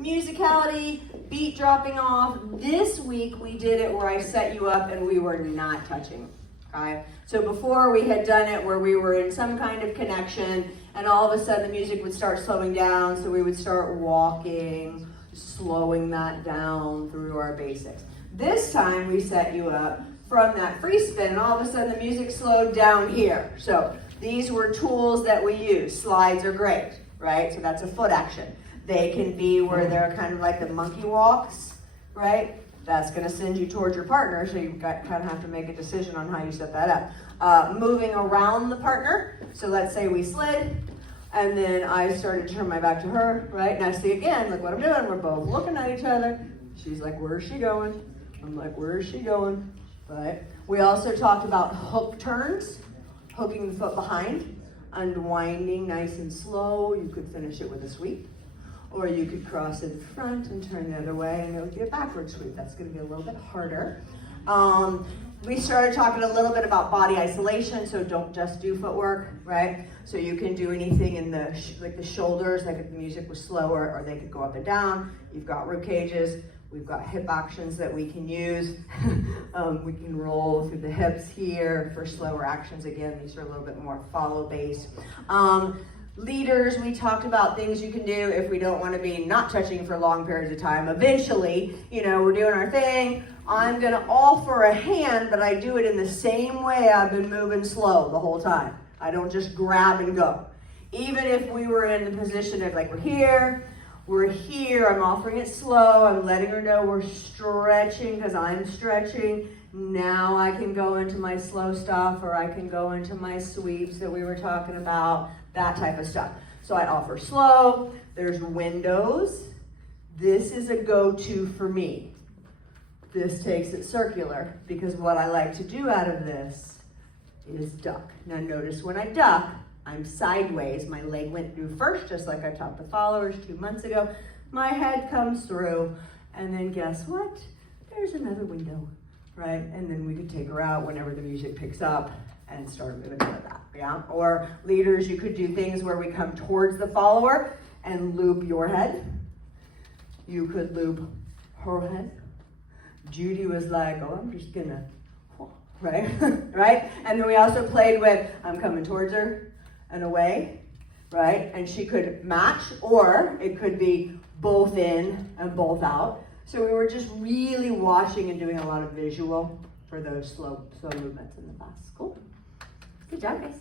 Musicality, beat dropping off. This week we did it where I set you up and we were not touching. Okay? So before we had done it where we were in some kind of connection and all of a sudden the music would start slowing down, so we would start walking, slowing that down through our basics. This time we set you up from that free spin and all of a sudden the music slowed down here. So these were tools that we use. Slides are great, right? So that's a foot action. They can be where they're kind of like the monkey walks, right? That's going to send you towards your partner, so you kind of have to make a decision on how you set that up. Moving around the partner, so let's say we slid, and then I started to turn my back to her, right? Now see again, look what I'm doing. We're both looking at each other. She's like, where is she going? I'm like, where is she going? Right? We also talked about hook turns, hooking the foot behind, unwinding nice and slow. You could finish it with a sweep. Or you could cross in front and turn the other way, and it would be a backward sweep. That's going to be a little bit harder. We started talking a little bit about body isolation, so don't just do footwork, right? So you can do anything in the like the shoulders, like if the music was slower, or they could go up and down. You've got rib cages. We've got hip actions that we can use. We can roll through the hips here for slower actions. Again, these are a little bit more follow-based. Leaders, we talked about things you can do if we don't want to be not touching for long periods of time. Eventually, we're doing our thing. I'm going to offer a hand, but I do it in the same way I've been moving slow the whole time. I don't just grab and go. Even if we were in the position of like we're here, I'm offering it slow. I'm letting her know we're stretching because I'm stretching. Now I can go into my slow stuff, or I can go into my sweeps that we were talking about. That type of stuff. So I offer slow. There's windows. This is a go-to for me. This takes it circular because what I like to do out of this is duck. Now notice when I duck, I'm sideways. My leg went through first, just like I taught the followers 2 months ago. My head comes through, and then guess what? There's another window, right? And then we could take her out whenever the music picks up and start moving to that, yeah? Or leaders, you could do things where we come towards the follower and loop your head. You could loop her head. Judy was like, oh, I'm just gonna, right? Right? And then we also played with, I'm coming towards her and away, right? And she could match, or it could be both in and both out. So we were just really watching and doing a lot of visual for those slow movements in the class. Cool. Good job, guys.